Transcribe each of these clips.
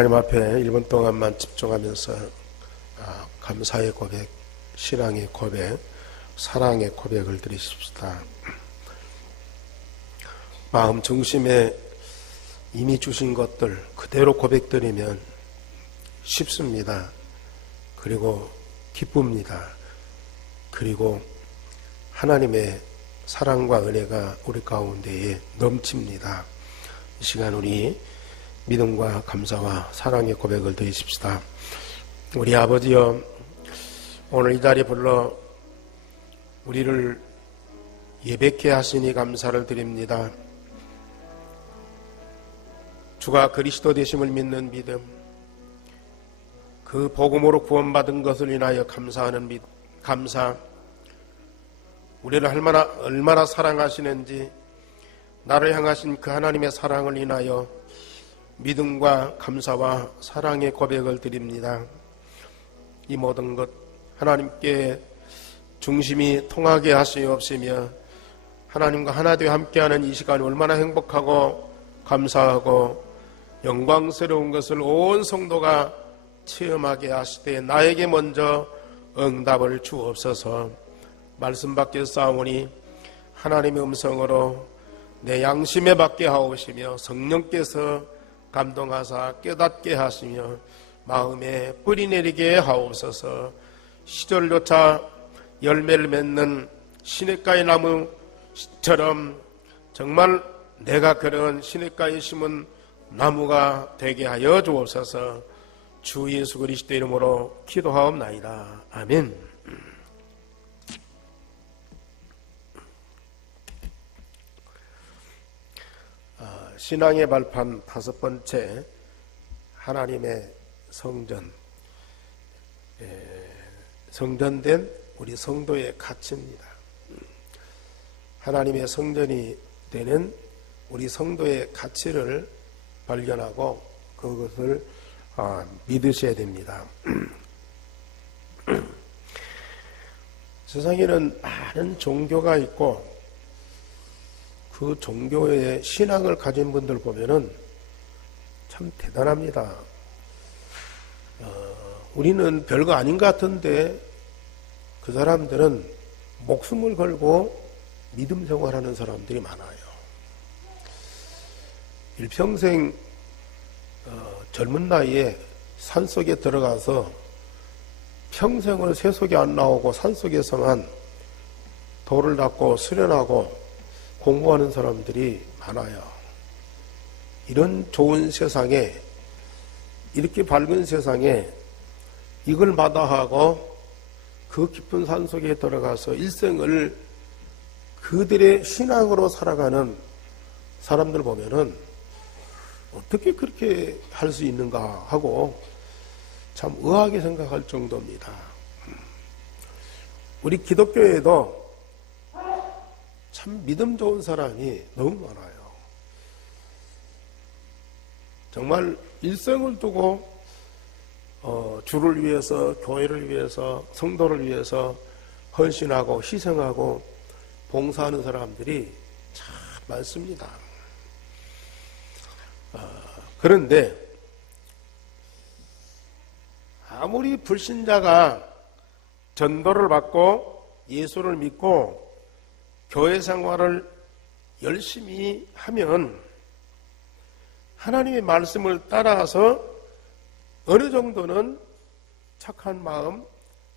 하나님 앞에 1분 동안만 집중하면서 감사의 고백, 신앙의 고백, 사랑의 고백을 드리십시다. 마음 중심에 이미 주신 것들 그대로 고백드리면 쉽습니다. 그리고 기쁩니다. 그리고 하나님의 사랑과 은혜가 우리 가운데에 넘칩니다. 이 시간 우리 믿음과 감사와 사랑의 고백을 드리십시다. 우리 아버지여, 오늘 이 자리에 불러 우리를 예배케 하시니 감사를 드립니다. 주가 그리스도 되심을 믿는 믿음, 그 복음으로 구원받은 것을 인하여 감사하는 감사, 우리를 얼마나 사랑하시는지 나를 향하신 그 하나님의 사랑을 인하여 믿음과 감사와 사랑의 고백을 드립니다. 이 모든 것 하나님께 중심이 통하게 하시옵시며 하나님과 하나 되어 함께하는 이 시간이 얼마나 행복하고 감사하고 영광스러운 것을 온 성도가 체험하게 하시되 나에게 먼저 응답을 주옵소서. 말씀 밖에 싸우니 하나님의 음성으로 내 양심에 받게 하옵시며 성령께서 감동하사 깨닫게 하시며 마음에 뿌리 내리게 하옵소서. 시절조차 열매를 맺는 시냇가의 나무처럼 정말 내가 그런 시냇가에 심은 나무가 되게 하여 주옵소서. 주 예수 그리스도 이름으로 기도하옵나이다. 아멘. 신앙의 발판 5번째, 하나님의 성전, 성전된 우리 성도의 가치입니다. 하나님의 성전이 되는 우리 성도의 가치를 발견하고 그것을 믿으셔야 됩니다. 세상에는 많은 종교가 있고 그 종교의 신앙을 가진 분들 보면은 참 대단합니다. 우리는 별거 아닌 것 같은데 그 사람들은 목숨을 걸고 믿음 생활하는 사람들이 많아요. 일평생 젊은 나이에 산속에 들어가서 평생을 세속에 안 나오고 산속에서만 돌을 닦고 수련하고 공부하는 사람들이 많아요. 이런 좋은 세상에, 이렇게 밝은 세상에 이걸 마다하고 그 깊은 산속에 들어가서 일생을 그들의 신앙으로 살아가는 사람들 보면은 어떻게 그렇게 할 수 있는가 하고 참 의아하게 생각할 정도입니다. 우리 기독교에도 참 믿음 좋은 사람이 너무 많아요. 정말 일생을 두고 주를 위해서, 교회를 위해서, 성도를 위해서 헌신하고 희생하고 봉사하는 사람들이 참 많습니다. 그런데 아무리 불신자가 전도를 받고 예수를 믿고 교회 생활을 열심히 하면 하나님의 말씀을 따라서 어느 정도는 착한 마음,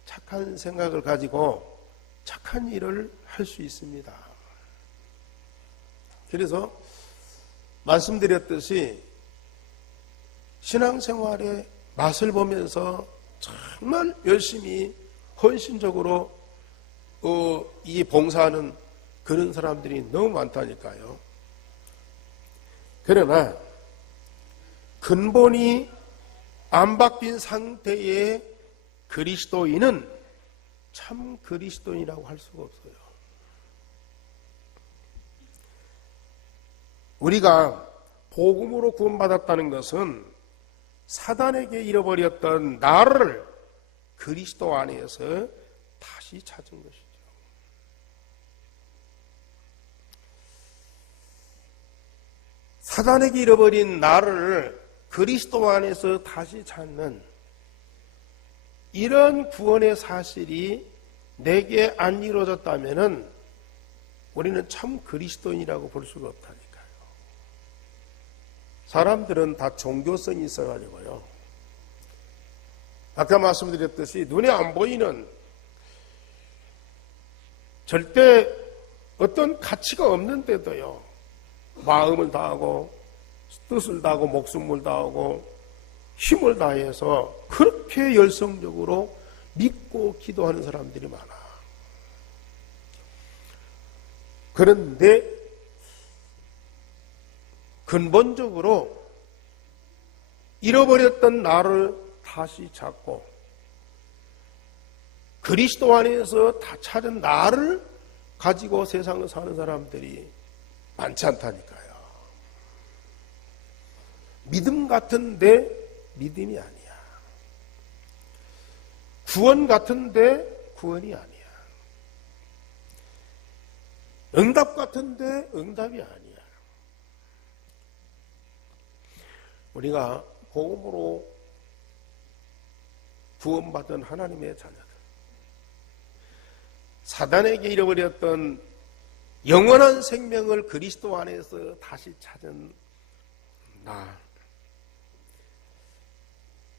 착한 생각을 가지고 착한 일을 할 수 있습니다. 그래서 말씀드렸듯이 신앙생활의 맛을 보면서 정말 열심히 헌신적으로 이 봉사하는 그런 사람들이 너무 많다니까요. 그러나 근본이 안 바뀐 상태의 그리스도인은 참 그리스도인이라고 할 수가 없어요. 우리가 복음으로 구원받았다는 것은 사단에게 잃어버렸던 나를 그리스도 안에서 다시 찾은 것이죠. 사단에게 잃어버린 나를 그리스도 안에서 다시 찾는 이런 구원의 사실이 내게 안 이루어졌다면은 우리는 참 그리스도인이라고 볼 수가 없다니까요. 사람들은 다 종교성이 있어가지고요. 아까 말씀드렸듯이 눈에 안 보이는 절대 어떤 가치가 없는데도요, 마음을 다하고 뜻을 다하고 목숨을 다하고 힘을 다해서 그렇게 열성적으로 믿고 기도하는 사람들이 많아. 그런데 근본적으로 잃어버렸던 나를 다시 찾고 그리스도 안에서 다 찾은 나를 가지고 세상을 사는 사람들이 많지 않다니까요. 믿음 같은데 믿음이 아니야. 구원 같은데 구원이 아니야. 응답 같은데 응답이 아니야. 우리가 복음으로 구원받은 하나님의 자녀들, 사단에게 잃어버렸던 영원한 생명을 그리스도 안에서 다시 찾은 나.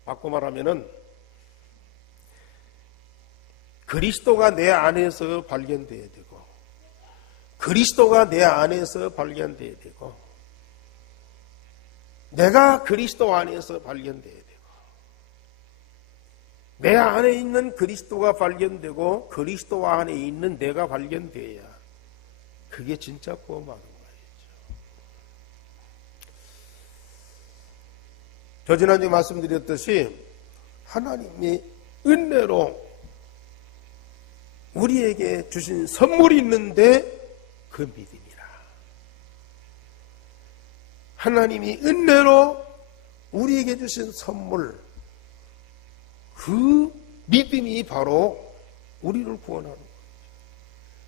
바꿔 말하면은 그리스도가 내 안에서 발견되어야 되고 그리스도가 내 안에서 발견되어야 되고 내가 그리스도 안에서 발견되어야 되고 내 안에 있는 그리스도가 발견되고 그리스도 안에 있는 내가 발견되어야 그게 진짜 구원받은 거예요. 저 지난주에 말씀드렸듯이 하나님이 은혜로 우리에게 주신 선물이 있는데 그 믿음이라. 하나님이 은혜로 우리에게 주신 선물, 그 믿음이 바로 우리를 구원하는 거예요.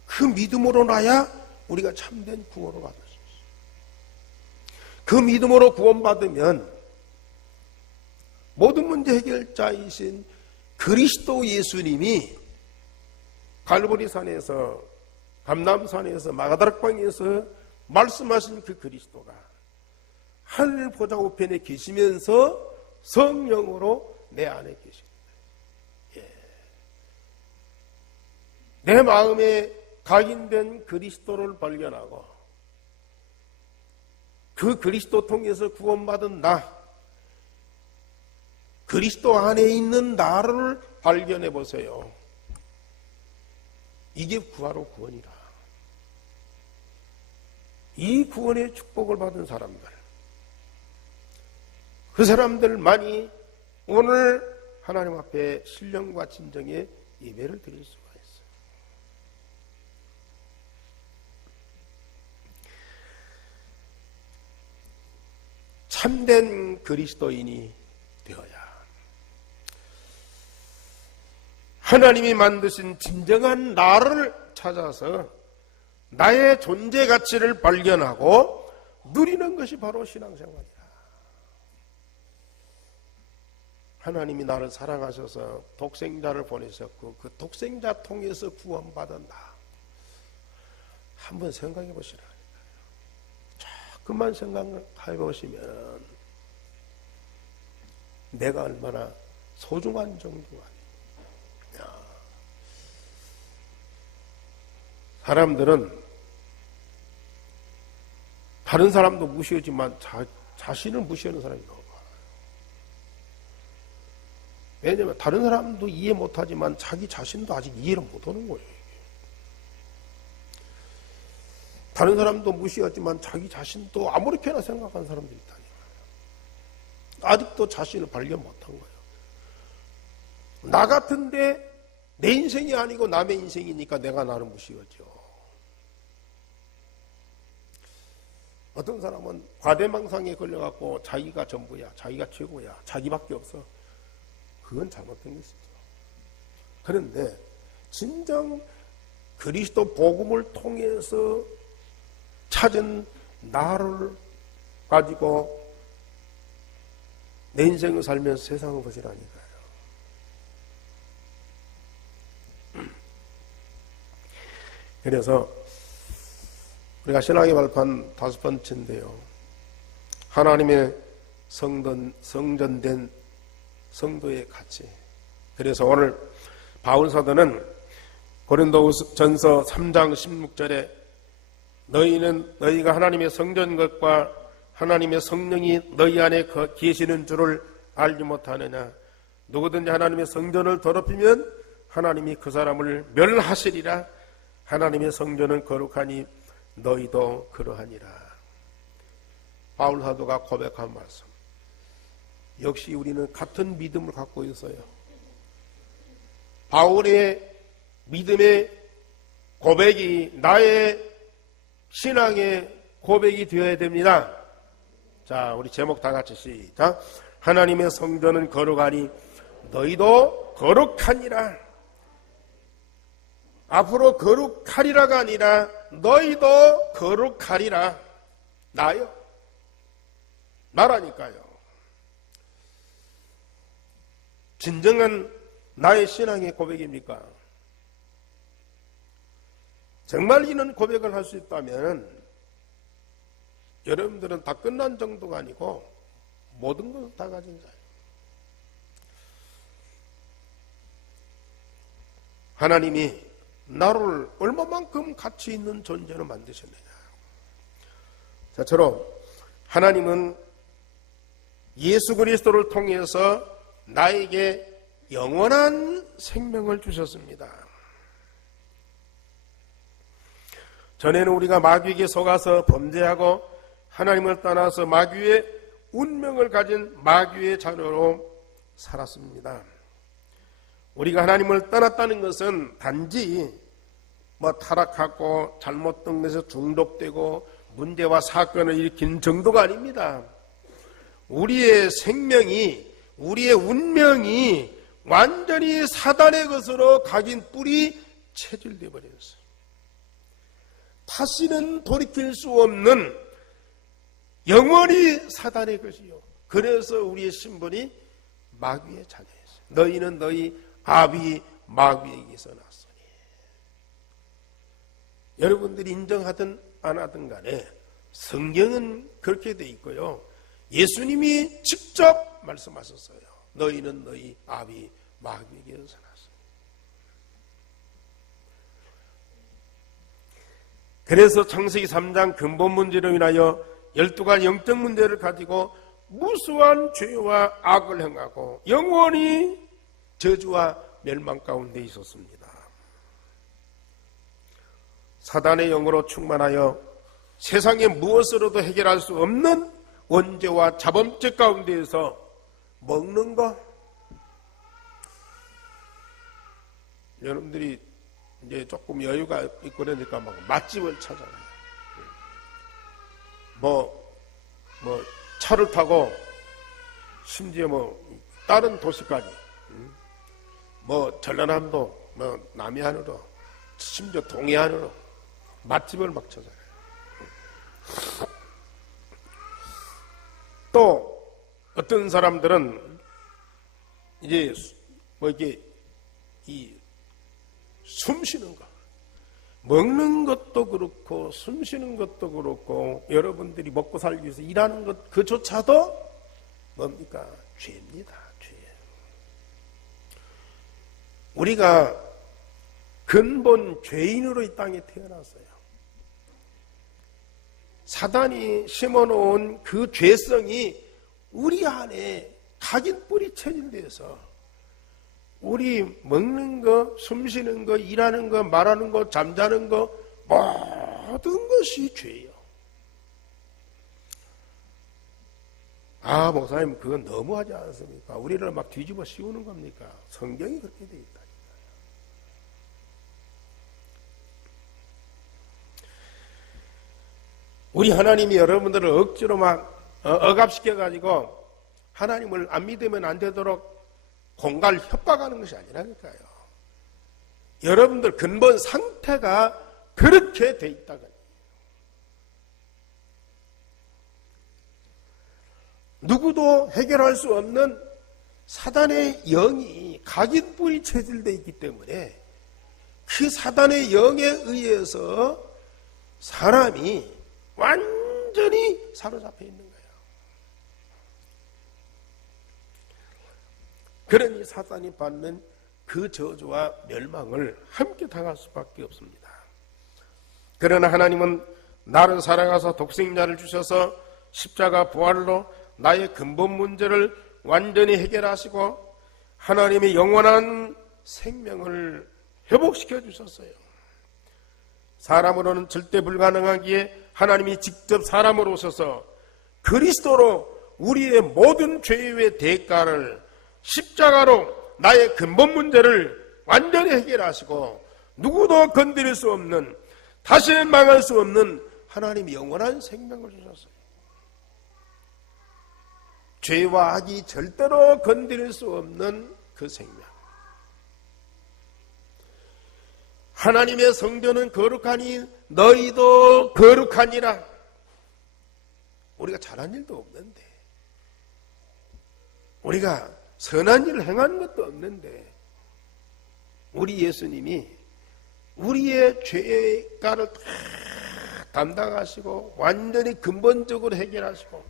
그 믿음으로 나야 우리가 참된 구원을 받을 수 있어요. 그 믿음으로 구원받으면 모든 문제 해결자이신 그리스도 예수님이 갈보리산에서 감람산에서 마가다락방에서 말씀하신 그 그리스도가 하늘 보좌 우편에 계시면서 성령으로 내 안에 계십니다. 내 마음에 각인된 그리스도를 발견하고 그 그리스도 통해서 구원받은 나, 그리스도 안에 있는 나를 발견해 보세요. 이게 구하로 구원이라. 이 구원의 축복을 받은 사람들, 그 사람들만이 오늘 하나님 앞에 신령과 진정의 예배를 드릴 수가 있어요. 참된 그리스도인이 되어야 하나님이 만드신 진정한 나를 찾아서 나의 존재 가치를 발견하고 누리는 것이 바로 신앙생활이다. 하나님이 나를 사랑하셔서 독생자를 보내셨고 그 독생자 통해서 구원받은 나. 한번 생각해 보시라니까요. 조금만 생각해 보시면 내가 얼마나 소중한 정도가. 사람들은 다른 사람도 무시하지만 자신을 무시하는 사람이 너무 많아요. 왜냐하면 다른 사람도 이해 못하지만 자기 자신도 아직 이해를 못하는 거예요. 다른 사람도 무시하지만 자기 자신도 아무렇게나 생각하는 사람들이 있다니까요. 아직도 자신을 발견 못한 거예요. 나 같은데 내 인생이 아니고 남의 인생이니까 내가 나를 무시하죠. 어떤 사람은 과대망상에 걸려갖고 자기가 전부야, 자기가 최고야, 자기밖에 없어. 그건 잘못된 것이죠. 그런데 진정 그리스도 복음을 통해서 찾은 나를 가지고 내 인생을 살면서 세상을 보시라니까요. 그래서 우리가 신앙의 발판 5번째인데요. 하나님의 성전된 성도의 가치. 그래서 오늘 바울 사도는 고린도전서 3장 16절에 너희가 하나님의 성전 것과 하나님의 성령이 너희 안에 계시는 줄을 알지 못하느냐. 누구든지 하나님의 성전을 더럽히면 하나님이 그 사람을 멸하시리라. 하나님의 성전은 거룩하니 너희도 그러하니라. 바울 사도가 고백한 말씀. 역시 우리는 같은 믿음을 갖고 있어요. 바울의 믿음의 고백이 나의 신앙의 고백이 되어야 됩니다. 자, 우리 제목 다 같이 시작. 하나님의 성전은 거룩하니 너희도 거룩하니라. 앞으로 거룩하리라가 아니라 너희도 거룩하리라. 나요. 나라니까요. 진정한 나의 신앙의 고백입니까? 정말 이런 고백을 할 수 있다면 여러분들은 다 끝난 정도가 아니고 모든 것을 다 가진 자예요. 하나님이 나를 얼마만큼 가치 있는 존재로 만드셨느냐. 자처럼 하나님은 예수 그리스도를 통해서 나에게 영원한 생명을 주셨습니다. 전에는 우리가 마귀에게 속아서 범죄하고 하나님을 떠나서 마귀의 운명을 가진 마귀의 자녀로 살았습니다. 우리가 하나님을 떠났다는 것은 단지 타락하고 잘못된 것에 중독되고 문제와 사건을 일으킨 정도가 아닙니다. 우리의 생명이, 우리의 운명이 완전히 사단의 것으로 각인 뿔이 체질되어 버렸어요. 다시는 돌이킬 수 없는 영원히 사단의 것이요. 그래서 우리의 신분이 마귀의 자녀였어요. 너희는 너희 아비 마귀에게서 났으니. 여러분들이 인정하든 안 하든 간에 성경은 그렇게 돼 있고요. 예수님이 직접 말씀하셨어요. 너희는 너희 아비 마귀에게서 났으니. 그래서 창세기 3장 근본 문제로 인하여 12가지 영적 문제를 가지고 무수한 죄와 악을 행하고 영원히 저주와 멸망 가운데 있었습니다. 사단의 영으로 충만하여 세상의 무엇으로도 해결할 수 없는 원죄와 자범죄 가운데에서 먹는 것. 여러분들이 이제 조금 여유가 있고 그러니까 막 맛집을 찾아가요. 차를 타고 심지어 다른 도시까지 전라남도 남해안으로 심지어 동해안으로 맛집을 막 찾아가요. 또 어떤 사람들은 이제 숨 쉬는 거, 먹는 것도 그렇고 숨 쉬는 것도 그렇고 여러분들이 먹고 살기 위해서 일하는 것 그조차도 뭡니까? 죄입니다. 죄. 우리가 근본 죄인으로 이 땅에 태어났어요. 사단이 심어놓은 그 죄성이 우리 안에 각인 뿌리 체질돼서 우리 먹는 거, 숨 쉬는 거, 일하는 거, 말하는 거, 잠자는 거 모든 것이 죄예요. 목사님 그건 너무하지 않습니까? 우리를 막 뒤집어 씌우는 겁니까? 성경이 그렇게 돼 있다니까요. 우리 하나님이 여러분들을 억지로 억압시켜가지고 하나님을 안 믿으면 안 되도록 공갈 협박하는 것이 아니라니까요. 여러분들 근본 상태가 그렇게 돼 있다가 누구도 해결할 수 없는 사단의 영이 각인뿌리 체질되어 있기 때문에 그 사단의 영에 의해서 사람이 완전히 사로잡혀 있는 거예요. 그러니 사단이 받는 그 저주와 멸망을 함께 당할 수밖에 없습니다. 그러나 하나님은 나를 살아가서 독생자를 주셔서 십자가 부활로 나의 근본 문제를 완전히 해결하시고 하나님의 영원한 생명을 회복시켜 주셨어요. 사람으로는 절대 불가능하기에 하나님이 직접 사람으로 오셔서 그리스도로 우리의 모든 죄의 대가를 십자가로 나의 근본 문제를 완전히 해결하시고 누구도 건드릴 수 없는, 다시는 망할 수 없는 하나님의 영원한 생명을 주셨어요. 죄와 악이 절대로 건드릴 수 없는 그 생명. 하나님의 성전은 거룩하니 너희도 거룩하니라. 우리가 잘한 일도 없는데, 우리가 선한 일을 행한 것도 없는데, 우리 예수님이 우리의 죄가를 다 담당하시고 완전히 근본적으로 해결하시고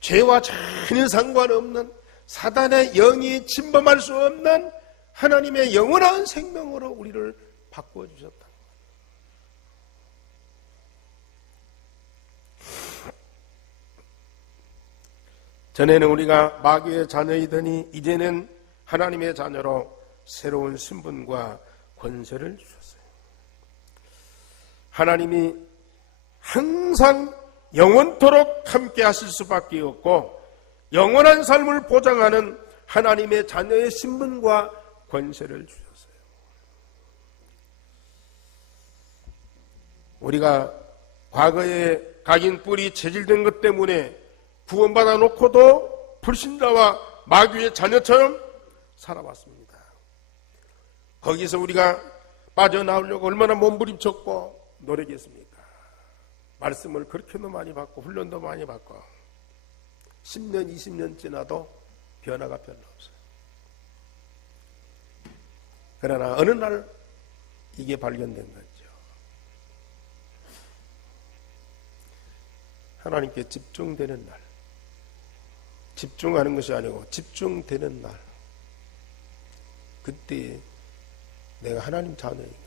죄와 전혀 상관없는 사단의 영이 침범할 수 없는 하나님의 영원한 생명으로 우리를 바꾸어 주셨다. 전에는 우리가 마귀의 자녀이더니 이제는 하나님의 자녀로 새로운 신분과 권세를 주셨어요. 하나님이 항상 영원토록 함께 하실 수밖에 없고 영원한 삶을 보장하는 하나님의 자녀의 신분과 권세를 주셨어요. 우리가 과거에 각인 뿔이 체질된 것 때문에 구원받아 놓고도 불신자와 마귀의 자녀처럼 살아왔습니다. 거기서 우리가 빠져나오려고 얼마나 몸부림쳤고 노력했습니까? 말씀을 그렇게도 많이 받고 훈련도 많이 받고 10년, 20년 지나도 변화가 별로 없어요. 그러나 어느 날 이게 발견된 거죠. 하나님께 집중되는 날, 집중하는 것이 아니고 집중되는 날, 그때 내가 하나님 자녀인 것이,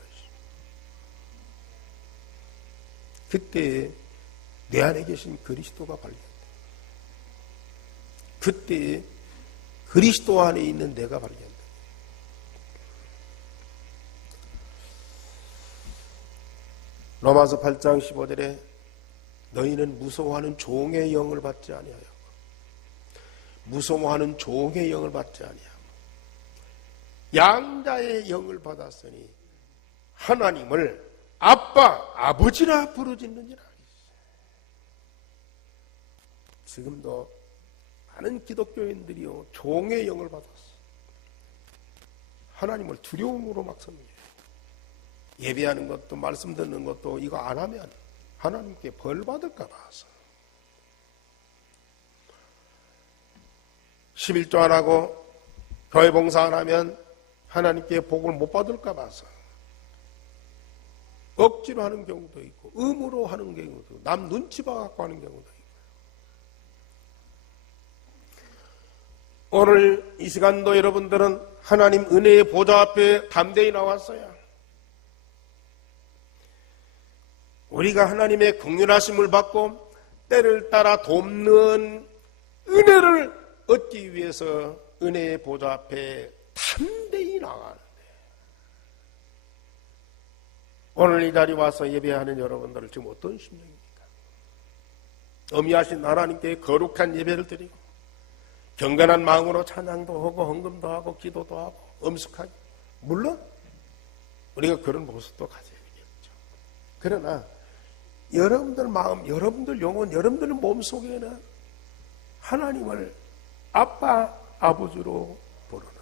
그때 내 안에 계신 그리스도가 발견돼. 그때 그리스도 안에 있는 내가 발견돼. 로마서 8장 15절에 너희는 무서워하는 종의 영을 받지 아니하여, 무서워하는 종의 영을 받지 아니하고 양자의 영을 받았으니 하나님을 아빠, 아버지라 부르짖느니라. 지금도 많은 기독교인들이요 종의 영을 받았어. 하나님을 두려움으로 막 섬겨요. 예배하는 것도 말씀 듣는 것도 이거 안 하면 하나님께 벌 받을까 봐서 11조 안 하고 교회 봉사 안 하면 하나님께 복을 못 받을까 봐서 억지로 하는 경우도 있고 의무로 하는 경우도 있고 남 눈치 봐갖고 하는 경우도 있고. 오늘 이 시간도 여러분들은 하나님 은혜의 보좌 앞에 담대히 나왔어요. 우리가 하나님의 긍휼하심을 받고 때를 따라 돕는 은혜를 얻기 위해서 은혜의 보좌 앞에 담대히 나가는데, 오늘 이 자리에 와서 예배하는 여러분들은 지금 어떤 심정입니까? 어미하신 하나님께 거룩한 예배를 드리고 경건한 마음으로 찬양도 하고 헌금도 하고 기도도 하고 엄숙하게, 물론 우리가 그런 모습도 가져야 되겠죠. 그러나 여러분들 마음, 여러분들 영혼, 여러분들 몸속에는 하나님을 아빠, 아버지로 부르는,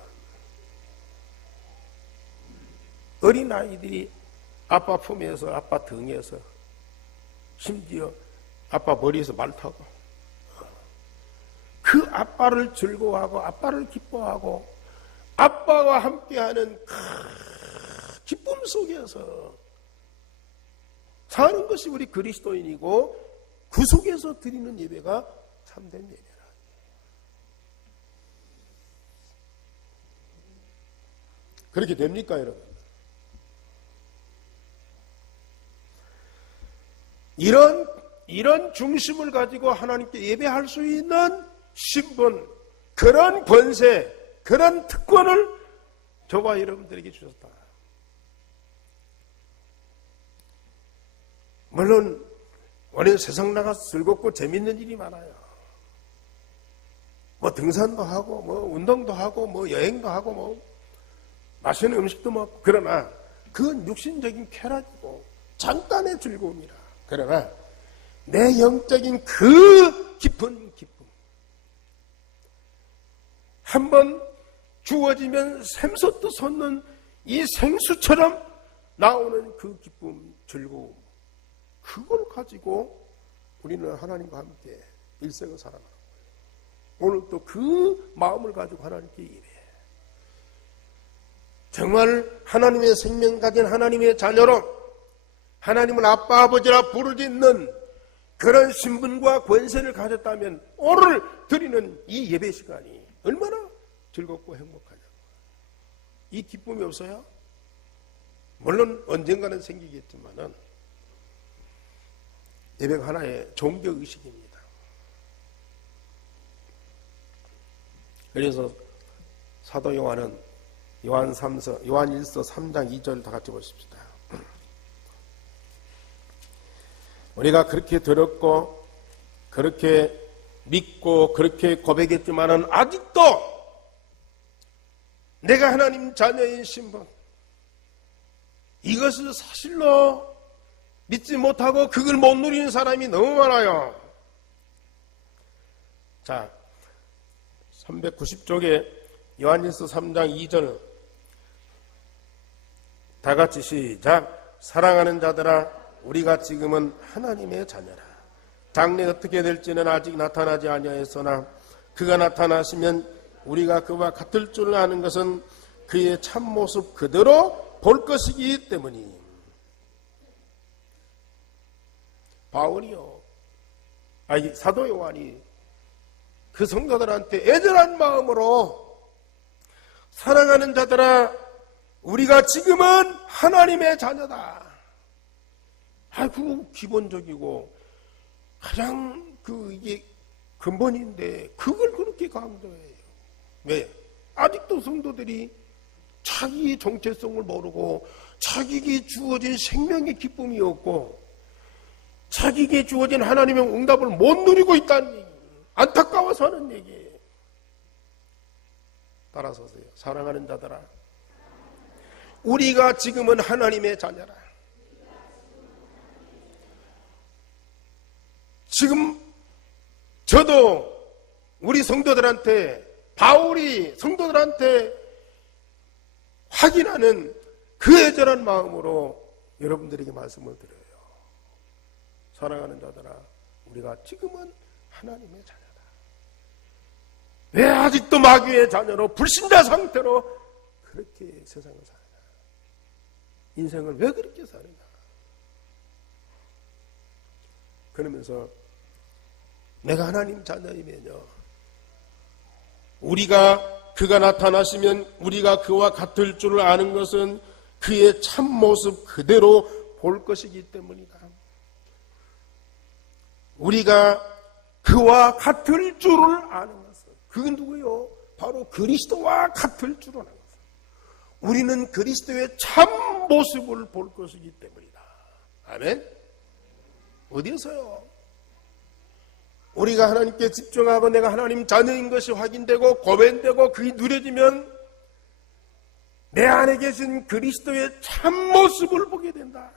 어린아이들이 아빠 품에서, 아빠 등에서, 심지어 아빠 머리에서 말 타고 그 아빠를 즐거워하고 아빠를 기뻐하고 아빠와 함께하는 기쁨 속에서 사는 것이 우리 그리스도인이고 그 속에서 드리는 예배가 참된 예배라. 그렇게 됩니까, 여러분? 이런 중심을 가지고 하나님께 예배할 수 있는 신분, 그런 권세, 그런 특권을 저와 여러분들에게 주셨다. 물론 오늘 세상 나가서 즐겁고 재밌는 일이 많아요. 뭐 등산도 하고 뭐 운동도 하고 뭐 여행도 하고 뭐 맛있는 음식도 먹고, 그러나 그건 육신적인 쾌락이고 잠깐의 즐거움이라. 그러나 내 영적인 그 깊은 기쁨, 한번 주어지면 샘솟듯 솟는 이 생수처럼 나오는 그 기쁨, 즐거움, 그걸 가지고 우리는 하나님과 함께 일생을 살아가는 거예요. 오늘 또 그 마음을 가지고 하나님께 예배해. 정말 하나님의 생명 가진 하나님의 자녀로 하나님을 아빠 아버지라 부르짖는 그런 신분과 권세를 가졌다면 오늘 드리는 이 예배 시간이 얼마나 즐겁고 행복하냐. 이 기쁨이 없어요? 물론 언젠가는 생기겠지만은 예배가 하나의 종교의식입니다. 그래서 사도 요한은 요한일서 3장 2절 다 같이 보십시다. 우리가 그렇게 들었고 그렇게 믿고 그렇게 고백했지만은 아직도 내가 하나님 자녀인 신분, 이것을 사실로 믿지 못하고 그걸 못 누리는 사람이 너무 많아요. 자, 390쪽에 요한일서 3장 2절 다 같이 시작. 사랑하는 자들아, 우리가 지금은 하나님의 자녀라. 장래 어떻게 될지는 아직 나타나지 아니하였으나 그가 나타나시면 우리가 그와 같을 줄 아는 것은 그의 참모습 그대로 볼 것이기 때문이. 바울이요, 사도 요한이 그 성도들한테 애절한 마음으로 사랑하는 자들아, 우리가 지금은 하나님의 자녀다. 그 기본적이고 가장 이게 근본인데 그걸 그렇게 강조해요. 왜? 아직도 성도들이 자기의 정체성을 모르고 자기에게 주어진 생명의 기쁨이 없고 자기에게 주어진 하나님의 응답을 못 누리고 있다는 얘기, 안타까워서 하는 얘기예요. 따라서 하세요. 사랑하는 자들아, 우리가 지금은 하나님의 자녀라. 지금 저도 우리 성도들한테, 바울이 성도들한테 확인하는 그 애절한 마음으로 여러분들에게 말씀을 드려요. 사랑하는 자들아, 우리가 지금은 하나님의 자녀다. 왜 아직도 마귀의 자녀로 불신자 상태로 그렇게 세상을 사느냐? 인생을 왜 그렇게 사느냐? 그러면서 내가 하나님 자녀이면요, 그가 나타나시면 우리가 그와 같을 줄을 아는 것은 그의 참모습 그대로 볼 것이기 때문이다. 우리가 그와 같을 줄을 아는 것은, 그건 누구요? 바로 그리스도와 같을 줄을 아는 것은 우리는 그리스도의 참모습을 볼 것이기 때문이다. 아멘? 어디에서요? 우리가 하나님께 집중하고 내가 하나님 자녀인 것이 확인되고 고백되고 그게 누려지면 내 안에 계신 그리스도의 참모습을 보게 된다.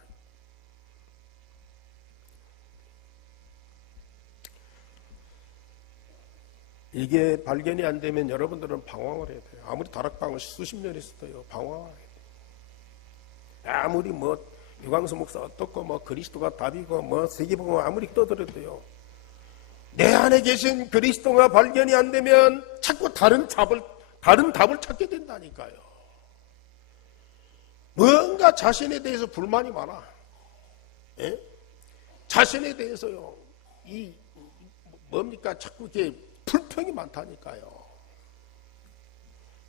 이게 발견이 안 되면 여러분들은 방황을 해야 돼요. 아무리 다락방을 수십 년 했어도 방황을 해야 돼요. 아무리 유광수 목사 어떻고 그리스도가 답이고 세계복음 아무리 떠들어도요, 내 안에 계신 그리스도가 발견이 안 되면 자꾸 다른 답을 찾게 된다니까요. 뭔가 자신에 대해서 불만이 많아. 예? 자신에 대해서요. 뭡니까? 자꾸 이렇게 불평이 많다니까요.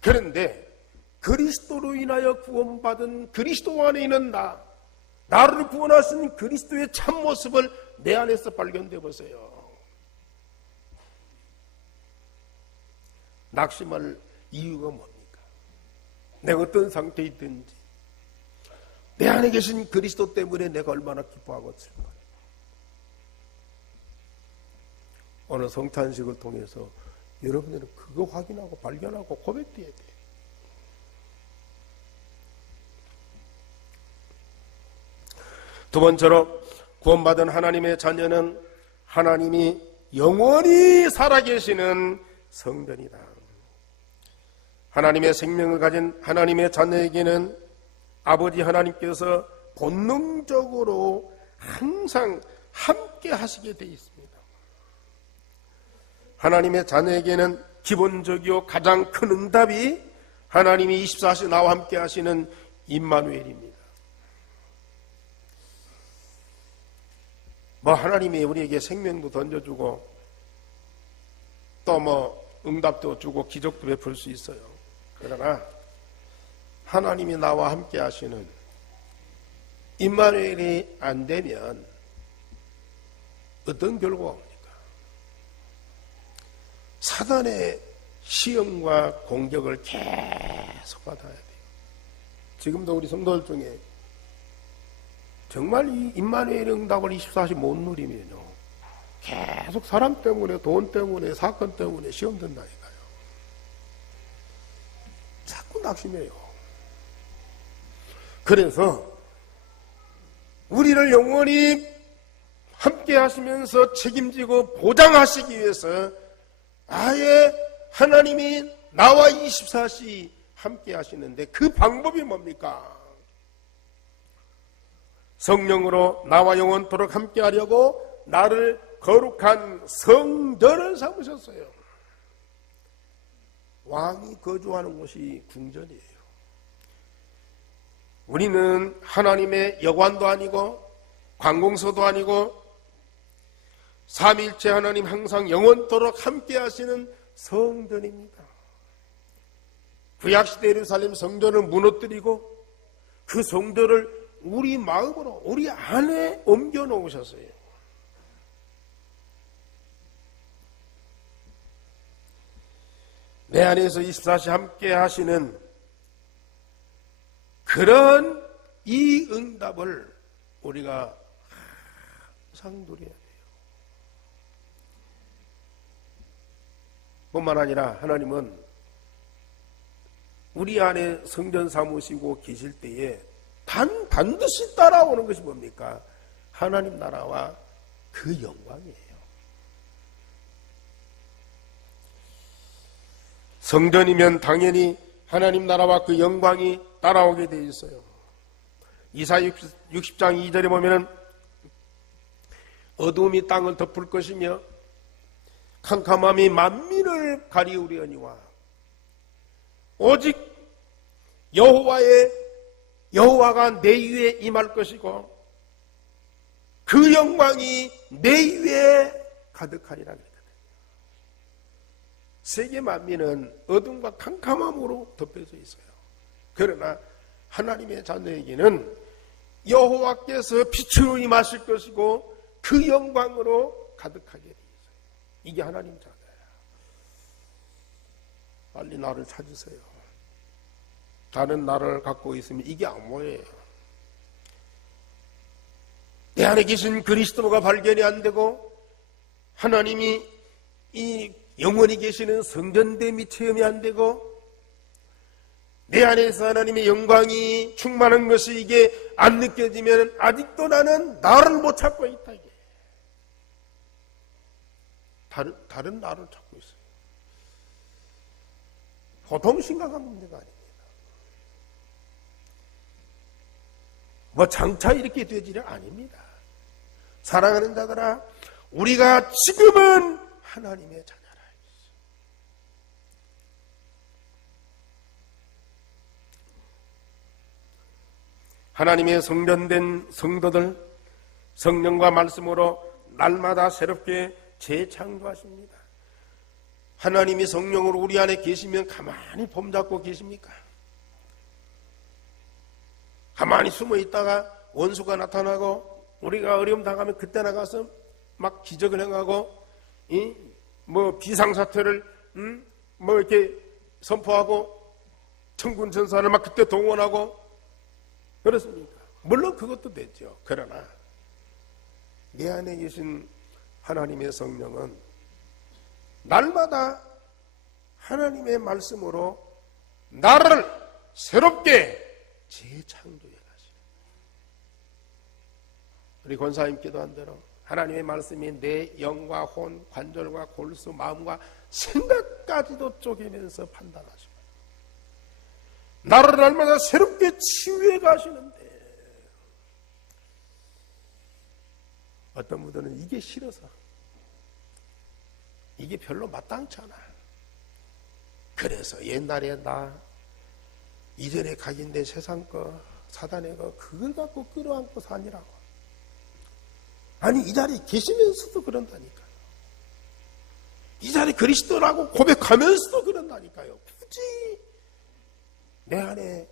그런데 그리스도로 인하여 구원받은 그리스도 안에 있는 나를 구원하신 그리스도의 참모습을 내 안에서 발견돼 보세요. 낙심할 이유가 뭡니까? 내가 어떤 상태에 있든지 내 안에 계신 그리스도 때문에 내가 얼마나 기뻐하고 있을까요? 오늘 성탄식을 통해서 여러분들은 그거 확인하고 발견하고 고백해야 돼요. 두 번째로 구원받은 하나님의 자녀는 하나님이 영원히 살아계시는 성전이다. 하나님의 생명을 가진 하나님의 자녀에게는 아버지 하나님께서 본능적으로 항상 함께 하시게 되어 있습니다. 하나님의 자녀에게는 기본적이요 가장 큰 응답이 하나님이 24시 나와 함께 하시는 임마누엘입니다. 하나님이 우리에게 생명도 던져주고 또 응답도 주고 기적도 베풀 수 있어요. 그러나 하나님이 나와 함께 하시는 임마누엘이 안 되면 어떤 결과가 옵니까? 사단의 시험과 공격을 계속 받아야 돼요. 지금도 우리 성도들 중에 정말 이 임마누엘의 응답을 24시 못 누리면요, 계속 사람 때문에, 돈 때문에, 사건 때문에 시험 든다니까요. 자꾸 낙심해요. 그래서 우리를 영원히 함께 하시면서 책임지고 보장하시기 위해서 아예 하나님이 나와 24시 함께 하시는데 그 방법이 뭡니까? 성령으로 나와 영원토록 함께 하려고 나를 거룩한 성전을 삼으셨어요. 왕이 거주하는 곳이 궁전이에요. 우리는 하나님의 여관도 아니고 관공서도 아니고 삼위일체 하나님 항상 영원토록 함께 하시는 성전입니다. 구약시대 예루살렘 성전을 무너뜨리고 그 성전을 우리 마음으로 우리 안에 옮겨 놓으셨어요. 내 안에서 24시 함께 하시는 그런 이 응답을 우리가 항상 누려야 돼요. 뿐만 아니라 하나님은 우리 안에 성전 삼으시고 계실 때에 반드시 따라오는 것이 뭡니까? 하나님 나라와 그 영광이에요. 성전이면 당연히 하나님 나라와 그 영광이 따라오게 되어 있어요. 이사야 60장 2절에 보면은 어두움이 땅을 덮을 것이며 캄캄함이 만민을 가리우려니와 오직 여호와가 내 위에 임할 것이고 그 영광이 내 위에 가득하리라 그랬거든요. 세계 만민은 어둠과 캄캄함으로 덮여져 있어요. 그러나 하나님의 자녀에게는 여호와께서 빛으로 임하실 것이고 그 영광으로 가득하게 되어 있어요. 이게 하나님 자녀예요. 빨리 나를 찾으세요. 다른 나를 갖고 있으면 이게 암호예요. 내 안에 계신 그리스도가 발견이 안 되고 하나님이 이 영원히 계시는 성전됨이 체험이 안 되고 내 안에서 하나님의 영광이 충만한 것이 이게 안 느껴지면 아직도 나는 나를 못 찾고 있다. 이게 다른 나를 찾고 있어요. 보통 심각한 문제가 아닙니다. 장차 이렇게 되지는 아닙니다. 사랑하는 자들아, 우리가 지금은 하나님의 자녀라. 하나님의 성전된 성도들, 성령과 말씀으로 날마다 새롭게 재창조하십니다. 하나님이 성령으로 우리 안에 계시면 가만히 폼잡고 계십니까? 가만히 숨어 있다가 원수가 나타나고 우리가 어려움 당하면 그때 나가서 막 기적을 행하고 비상사태를 이렇게 선포하고 천군 천사를 막 그때 동원하고 그렇습니까? 물론 그것도 되죠. 그러나 내 안에 계신 하나님의 성령은 날마다 하나님의 말씀으로 나를 새롭게 재창조해 가시오. 우리 권사님 기도한 대로 하나님의 말씀이 내 영과 혼, 관절과 골수, 마음과 생각까지도 쪼개면서 판단하시고 나를 날마다 새롭게 치유해 가시는데 어떤 분들은 이게 싫어서 이게 별로 마땅치 않아. 그래서 옛날에 나 이전에 가진 데 세상 거 사단의 거 그걸 갖고 끌어안고 사니라고. 아니 이 자리에 계시면서도 그런다니까요. 이 자리에 그리스도라고 고백하면서도 그런다니까요. 굳이 내 안에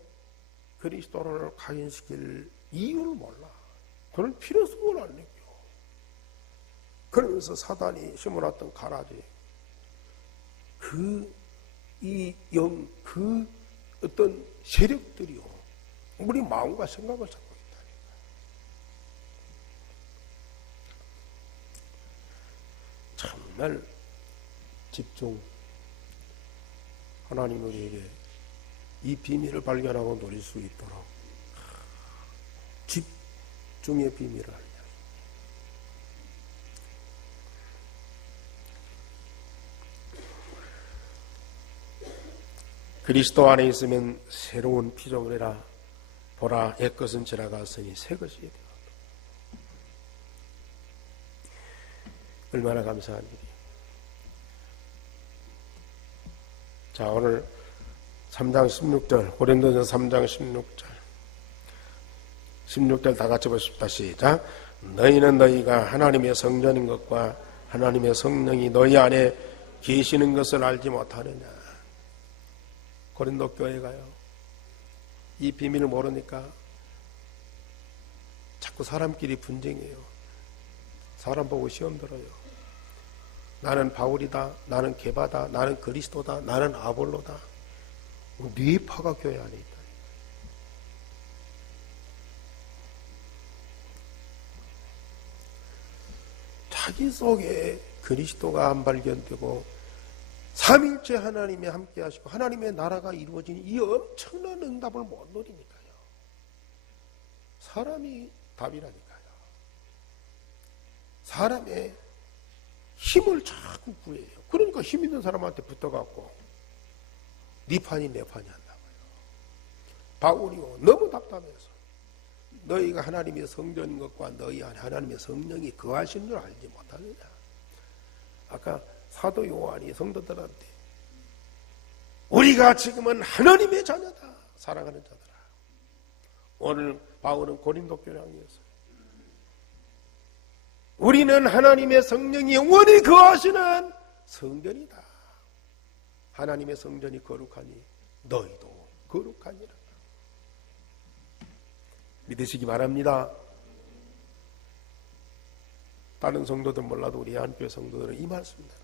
그리스도를 각인시킬 이유를 몰라. 그런 필요성을 안 느껴. 그러면서 사단이 심어놨던 가라지 그 어떤 세력들이요 우리 마음과 생각을 잡고 있다니까. 정말 집중 하나님 우리에게 이 비밀을 발견하고 누릴 수 있도록 집중의 비밀을 알려. 그리스도 안에 있으면 새로운 피조물이라 보라 옛것은 지나갔으니 새것이 되었다. 얼마나 감사한 일이에요. 자, 오늘 3장 16절 고린도전서 3장 16절 다 같이 보십시다. 시작. 너희는 너희가 하나님의 성전인 것과 하나님의 성령이 너희 안에 계시는 것을 알지 못하느냐. 고린도 교회가요 이 비밀을 모르니까 자꾸 사람끼리 분쟁해요. 사람 보고 시험 들어요. 나는 바울이다, 나는 게바다, 나는 그리스도다, 나는 아볼로다. 뇌파가 교회 안에 있다. 자기 속에 그리스도가 안 발견되고 삼일째 하나님이 함께 하시고 하나님의 나라가 이루어지는 이 엄청난 응답을 못 누리니까요. 사람이 답이라니까요. 사람의 힘을 자꾸 구해요. 그러니까 힘 있는 사람한테 붙어갖고 네 판이 내 판이 한다고요. 바울이요 너무 답답해서 너희가 하나님의 성전인 것과 너희 안에 하나님의 성령이 거하신 줄 알지 못하느냐. 아까 사도 요한이 성도들한테 우리가 지금은 하나님의 자녀다. 사랑하는 자들아. 오늘 바울은 고린도 교회에 있어요. 우리는 하나님의 성령이 영원히 거하시는 성전이다. 하나님의 성전이 거룩하니 너희도 거룩하니라. 믿으시기 바랍니다. 다른 성도들 몰라도 우리 한교회 성도들은 이 말씀입니다.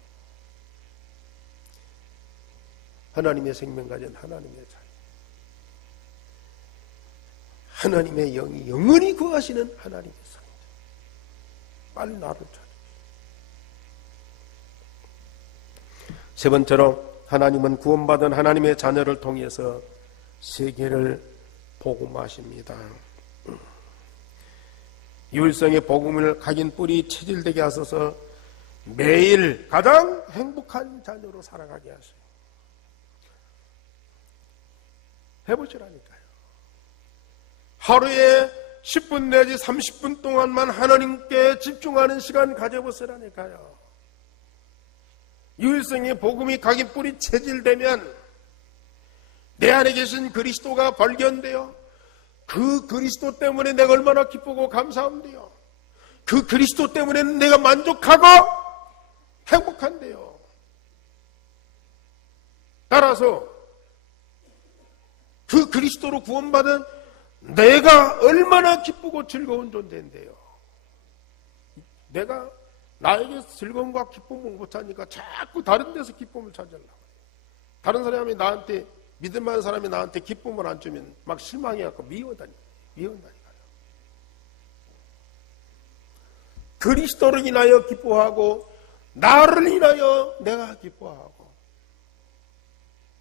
하나님의 생명 가진 하나님의 자녀, 하나님의 영이 영원히 거하시는 하나님의 성전. 빨리 나를 찾아. 세 번째로 하나님은 구원받은 하나님의 자녀를 통해서 세계를 복음하십니다. 유일성의 복음을 각인 뿌리 체질되게 하소서. 매일 가장 행복한 자녀로 살아가게 하시고 해보시라니까요. 하루에 10분 내지 30분 동안만 하나님께 집중하는 시간 가져보시라니까요. 유일성의 복음이 각인 뿌리 체질되면 내 안에 계신 그리스도가 발견되어 그 그리스도 때문에 내가 얼마나 기쁘고 감사한데요. 그 그리스도 때문에 내가 만족하고 행복한데요. 따라서 그 그리스도로 구원받은 내가 얼마나 기쁘고 즐거운 존재인데요. 내가 나에게 즐거움과 기쁨을 못 찾으니까 자꾸 다른 데서 기쁨을 찾으려고 해요. 다른 사람이 나한테, 믿을 만한 사람이 나한테 기쁨을 안 주면 막 실망해갖고 미워한다니까요. 그리스도를 인하여 기뻐하고 나를 인하여 내가 기뻐하고,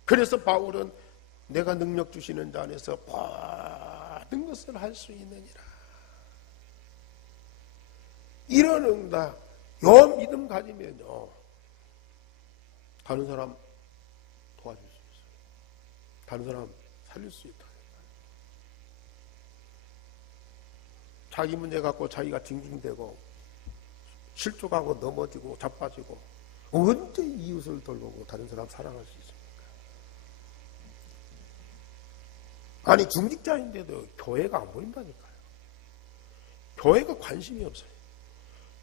그래서 바울은 내가 능력 주시는 자 안에서 모든 것을 할 수 있느니라. 이런 응답, 요 믿음 가지면요, 다른 사람 도와줄 수 있어요. 다른 사람 살릴 수 있다. 자기 문제 갖고 자기가 징징대고 실족하고 넘어지고 자빠지고 언제 이웃을 돌보고 다른 사람 사랑할 수 있습니까? 아니, 중직자인데도 교회가 안 보인다니까요. 교회가 관심이 없어요.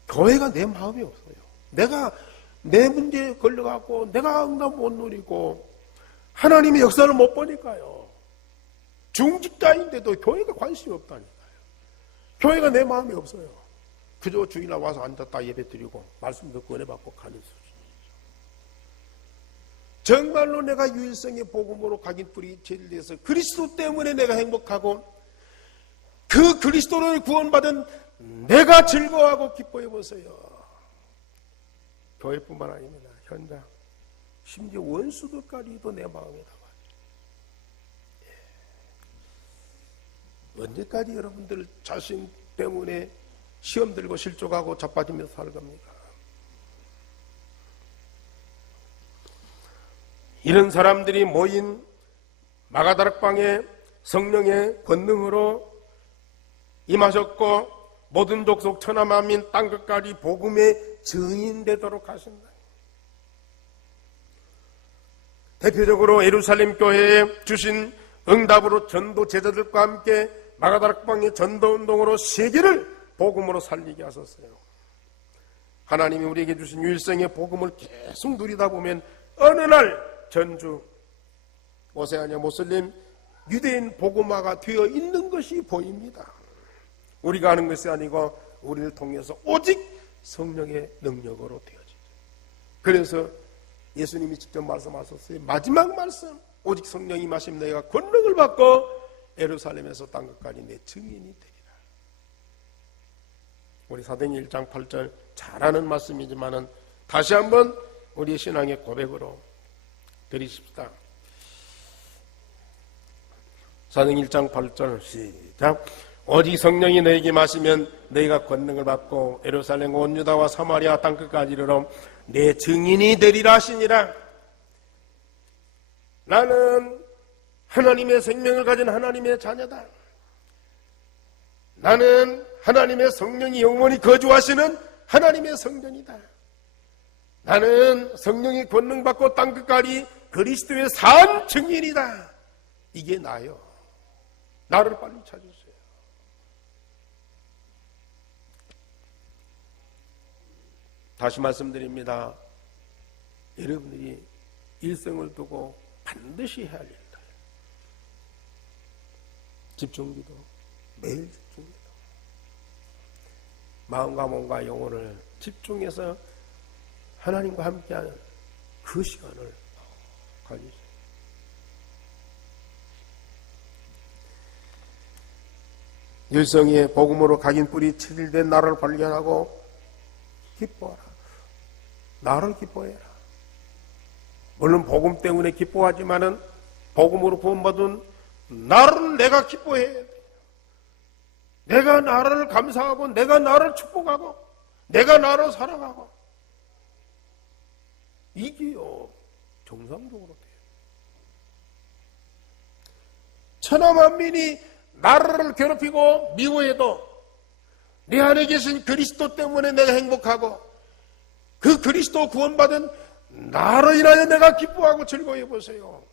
교회가 내 마음이 없어요. 내가 내 문제에 걸려갖고 내가 응답 못 누리고 하나님의 역사를 못 보니까요. 중직자인데도 교회가 관심이 없다니까요. 교회가 내 마음이 없어요. 그저 주일날 와서 앉았다 예배 드리고 말씀 듣고 은혜 받고 가는 수준이죠. 정말로 내가 유일성의 복음으로 각인 뿌리 제일돼서 그리스도 때문에 내가 행복하고 그 그리스도를 구원받은 내가 즐거워하고 기뻐해 보세요. 교회뿐만 아닙니다. 현장, 심지어 원수들까지도 내 마음에 담아요. 언제까지 여러분들 자신 때문에 시험 들고 실족하고 자빠지면서 살 겁니까? 이런 사람들이 모인 마가다락방에 성령의 권능으로 임하셨고 모든 족속 천하 만민 땅끝까지 복음의 증인되도록 하신다. 대표적으로 예루살렘 교회에 주신 응답으로 전도 제자들과 함께 마가다락방의 전도운동으로 세계를 복음으로 살리게 하셨어요. 하나님이 우리에게 주신 유일성의 복음을 계속 누리다 보면 어느 날 전주, 오세아니아 모슬림, 유대인 복음화가 되어 있는 것이 보입니다. 우리가 하는 것이 아니고 우리를 통해서 오직 성령의 능력으로 되어지죠. 그래서 예수님이 직접 말씀하셨어요. 마지막 말씀, 오직 성령이 임하시면 너희가 권능을 받고 예루살렘에서 땅끝까지 내 증인이 되리라. 우리 사도행전 1장 8절 잘 아는 말씀이지만은 다시 한번 우리의 신앙의 고백으로 드리십시다. 사도행전 1장 8절 시작. 오직 성령이 너희에게 임하시면 너희가 권능을 받고 예루살렘 온 유다와 사마리아 땅끝까지 이르러 내 증인이 되리라 하시니라. 나는 하나님의 생명을 가진 하나님의 자녀다. 나는 하나님의 성령이 영원히 거주하시는 하나님의 성전이다. 나는 성령이 권능 받고 땅끝까지 그리스도의 산 증인이다. 이게 나요. 나를 빨리 찾으세요. 다시 말씀드립니다. 여러분들이 일생을 두고 반드시 해야 할 일이다. 집중기도, 매일 집중기도. 마음과 몸과 영혼을 집중해서 하나님과 함께하는 그 시간을 가지세요. 유일성의 복음으로 각인 뿌리 7일 나를 발견하고 기뻐하라. 나를 기뻐해라. 물론 복음 때문에 기뻐하지만은 복음으로 구원받은 나를 내가 기뻐해야 돼. 내가 나를 감사하고 내가 나를 축복하고 내가 나를 사랑하고 이게요 정상적으로 돼요. 천하 만민이 나를 괴롭히고 미워해도 내 안에 계신 그리스도 때문에 내가 행복하고 그 그리스도 구원받은 나로 인하여 내가 기뻐하고 즐거워해 보세요.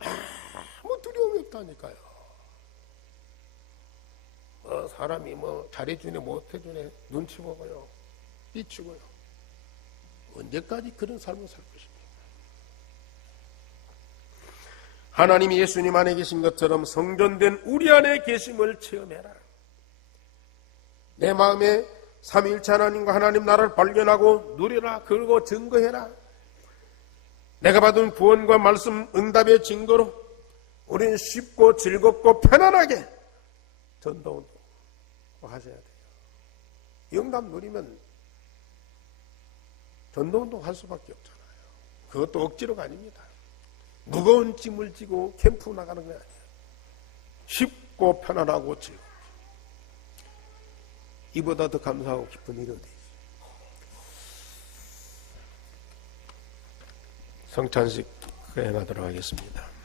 아무 두려움이 없다니까요. 사람이 잘해주네 못해주네 눈치 보고요, 삐치고요. 언제까지 그런 삶을 살 것입니까? 하나님이 예수님 안에 계신 것처럼 성전된 우리 안에 계심을 체험해라. 내 마음에 삼위일체 하나님과 하나님 나라를 발견하고 누리라. 그리고 증거해라. 내가 받은 구원과 말씀 응답의 증거로 우리는 쉽고 즐겁고 편안하게 전도운동 하셔야 돼요. 영감 누리면 전도운동 할 수밖에 없잖아요. 그것도 억지로가 아닙니다. 무거운 짐을 지고 캠프 나가는 게 아니에요. 쉽고 편안하고 즐겁고. 이보다 더 감사하고 기쁜 일이 어디 있어요. 성찬식 행하도록 하겠습니다.